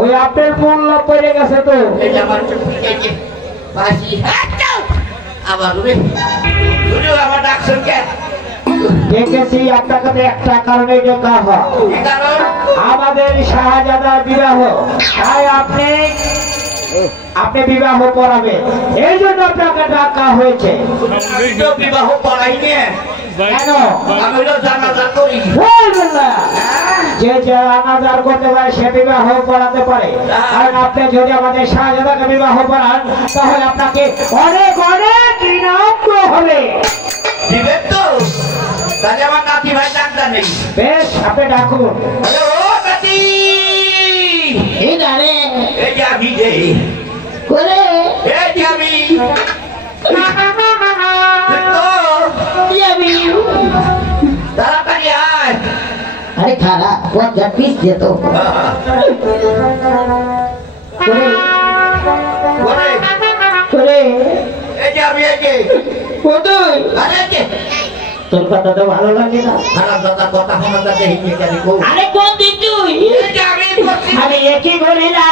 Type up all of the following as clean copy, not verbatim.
ওই আপেল মোল্লা পড়ে গেছে তো দেখেছি আপনাকে একটা কারণে ডাকা হয় আমাদের শাহজাদার বিবাহ তাই আপনি বিবাহ পড়াবেন এই জন্য আপনাকে ডাকা হয়েছে বিবাহ পড়াই নিয়ে কেন আমি জানাজা করি যে জানাজার করতে পারে সে বিবাহ পড়াতে পারে কারণ আপনি যদি আমাদের শাহজাদাকে বিবাহ পড়ান তাহলে আপনাকে অনেক অনেক ইনাম হবে দিবেন তো তাহলে আমার নাতি ভাই ডাক্তার নেই বেশ আপনি ডাকুন ও নাতি এই দাঁড়ে এই যে আমি যে করে এই যে আমি তাড়াতাড়ি আয় अरे खाना बहुत झट पीस दे तो তোর কথা তো ভালো লাগে না কথা শোনা আরে কোন দিন তুই আমি একই করি না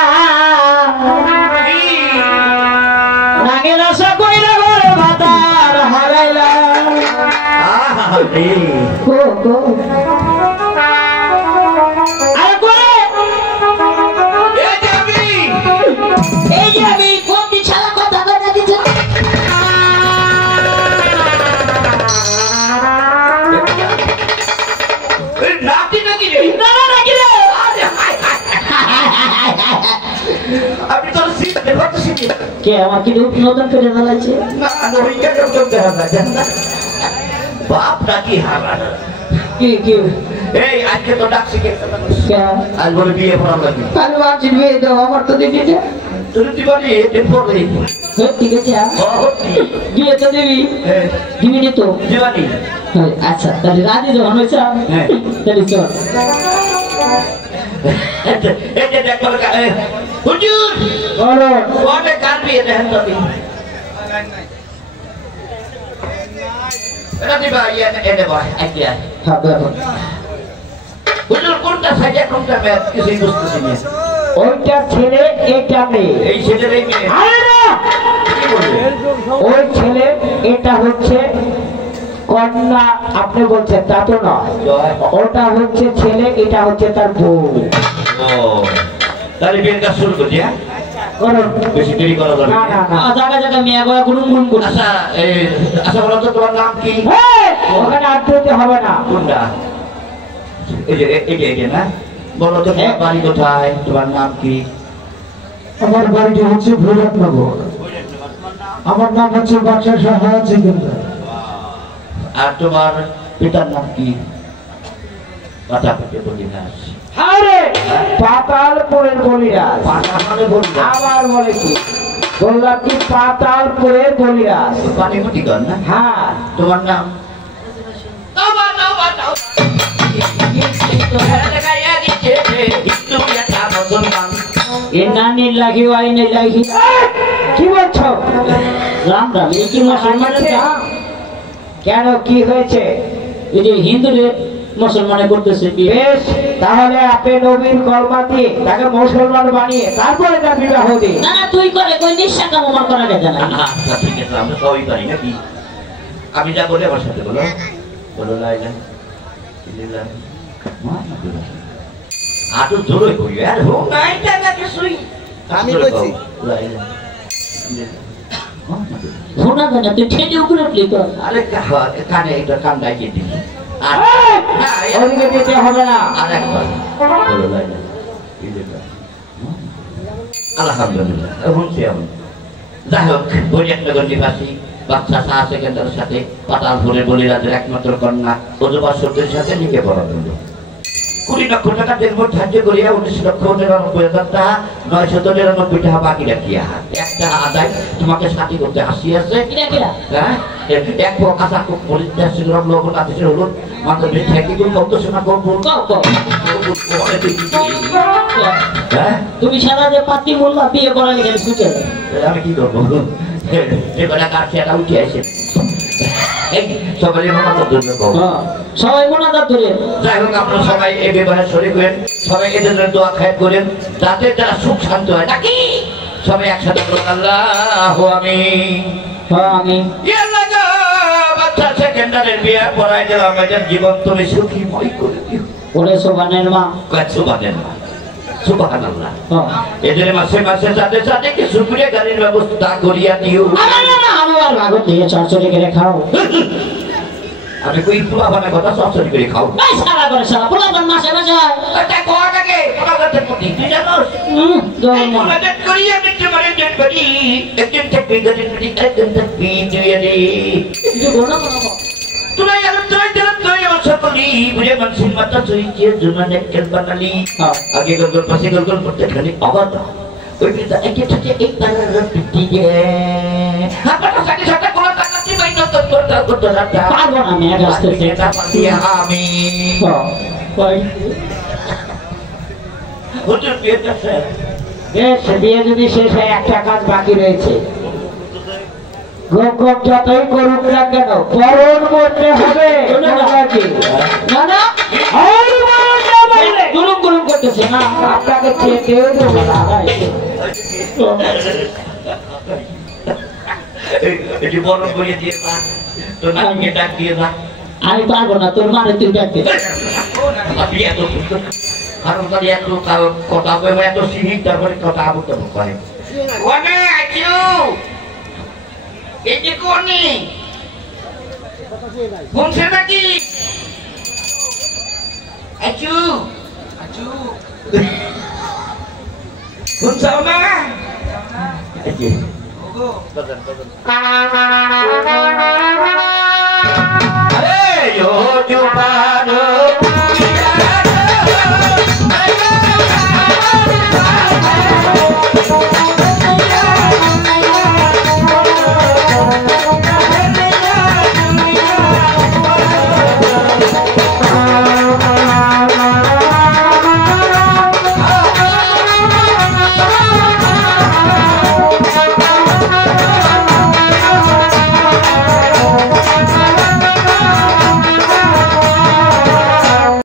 নাগে রসা কইরা বড় ভাতার হারাইলা কো কো কে আমার কি নতুন করে দাঁড়াচ্ছে বাপ নাকি হারান কি কি এই আজকে তো ডাকছি কে আজ বলে বিয়ে করা লাগবে কাল বাজি বিয়ে দাও আমার তো দিবি না তুই দিবি এর পরে ঠিক আছে বিয়ে তো দিবি দিবি নি তো দিবানি আচ্ছা তাহলে রাজি যখন হয়েছে তাহলে চল এই যে দেখো হুজুর বলো কোনে কান বিয়ে দেন তো এটা দিবা এটা ভাই আইডিয়া হবে হুজুর কোনটা সাজা কোনটা মেয়ে কিছু বুঝতেছি না ওইটা ছেলে এটা মেয়ে এই ছেলের এই মেয়ে আরে না কি বলবে ওই ছেলে এটা হচ্ছে কন্যা আপনি বলছেন তা তো নয় ওটা হচ্ছে ছেলে এটা হচ্ছে তার বউ ও তাহলে বিয়ের কাজ শুরু করছি হ্যাঁ করুন বেশি দেরি করা যাবে না না না জায়গা জায়গা মেয়ে গয়া গুনুন গুন গুন আচ্ছা আচ্ছা বলো তো তোমার নাম কি ওখানে আটতে হবে না কোনটা এই যে না বলো তো তোমার বাড়ি কোথায় তোমার নাম কি আমার বাড়িটি হচ্ছে ভৈরবনগর আমার নাম হচ্ছে বাদশা শাহ সিকান্দার আর তোমার পিতার নাম কি কথা পেতে বলি না আরে পাতালপুরের বলিরাজ পাতালে বলি আবার বলে কি বললাম কি পাতালপুরের বলিরাজ পানিপতি কর না হ্যাঁ তোমার নাম কি বলছো রাম রাম এই কি মুসলমানের কেন কি হয়েছে এই যে হিন্দুদের মুসলমানে করতেছে বিয়ে। বেশ, তাহলে আপনি নবীর কলমা দিয়ে তাকে মুসলমান বানিয়ে তারপরে তার বিবাহ দিন। না না তুই করে কই নিঃশা কাম আমার করা গেছে না। আচ্ছা ঠিক আছে, আমরা সবাই পারি নাকি? আমি যা বলে আমার সাথে বলো, বলো লা ইলাহা ইল্লাল্লাহ মুহাম্মাদুর রাসূলুল্লাহ। আটো জোরে কই আর হো নাই টাকা কিছুই। আমি কইছি লা ইলাহা ইল্লাল্লাহ মুহাম্মাদুর রাসূলুল্লাহ। শোনা যায় না তুই ঠেলে উপরে উঠলি কর। আরে কানে এটা কান ডাকিয়ে দিবি। আর না, ওদিকে যেতে হবে না। আর একবার বলো লা ইলাহা ইল্লাল্লাহ মুহাম্মাদুর। আলহামদুলিল্লাহ, শুনছি আমি। যাই হোক, বৈরাটনগর নিবাসী বাচ্চা শাহ সেকেন্দারের সাথে পাতালপুরের বলিরাজের একমাত্র কন্যা অজুবা সর্দের সাথে লিখে পড়া হলো। 20 লক্ষ টাকা দেড় ধার্য করিয়া 19,99,000 টাকা 999 টাকা বাকি রাখিয়া একটা আদায় তোমাকে সাথী করতে আসিয়াছে। কিরা কিরা হ্যাঁ, এক প্রকাশা খুব পরিত্যাগ ছিল লবণ আদেশের হলুদ মাত্র ঠেকি গুলো কত শোনা করবো। কও কও হ্যাঁ, তুমি সারা যে পাতি মোল্লা বিয়ে করা গেলে ছুটে যাবে। আমি কি করবো? এবার কাছে উঠে আসে সবাই মতো দুর্যোগ। হ্যাঁ, সবাই মোনাজাত ধরে। যাই হোক, আপনারা সবাই এই বিবাহে শরীক হলেন, সবাই এদের জন্য দোয়া খায়ের করেন যাতে তারা সুখ শান্ত হয় নাকি। সবাই একসাথে বলুন আল্লাহু আমিন। হ্যাঁ আমি ইয়া আল্লাহ গো, বাচ্চা সেকেন্ডারের বিয়ে পড়াই দিলাম, এদের জীবন তুমি সুখীময় করে দিও। ওরে সোবানের মা। সুবহানাল্লাহ সুবহানাল্লাহ। হ্যাঁ এদের মাসে মাসে সাথে সাথে কিছু করে গাড়ির ব্যবস্থা করিয়া দিও। না আমি আর ভাগত দিয়ে চড়চড়ি করে খাও। আমি কই পোলাপানের কথা সরাসরি করে খাও। এই সারা করে সারা পোলাপান মাসে মাসে হয়। এটা কোয়া লাগে পোলাপানের প্রতি তুই জানোস? জয় মা। মদত করি আমি তোমারে দেন করি একজন থেকে গাড়ির প্রতি একজন থেকে দিয়ে দে। কিছু বলো না বলো। তুই আর তুই আমার সকলি বুঝে মানুষের মাথা চুইছে জুনান একল বানালি। আগে গলগল পাশে গলগল করতে খালি অবাদ ওই বিটা একে থাকে এক তারার পিটি গে আমার সাথে সাথে কোলা টাকাটি বাইন করতে রাখা পারবো না আমি আজ আসতে। এটা পাতি আমি কই হুজুর বিয়েটা স্যার বেশ, বিয়ে যদি শেষ হয় একটা কাজ বাকি রয়েছে। গোপ যতই করুক না কেন বরণ করতে হবে। নাকি? না না আর বরণ না বললে গুলুম গুলুম করতেছে না। আপনাকে চেতেও দেবো না। এটি বড় করে দিয়ে না তো নাকি ডাক দিয়ে না আমি পারবো না, তোর মারে তুই ডাকতে। আমি এত সুন্দর কারণ তার এত কথা বলবো এত সিঁড়ি তারপরে কথা বলতে পারে ওনে আইছো এই যে কোনি শুনছে নাকি আইছো আইছো শুনছাও না আইছো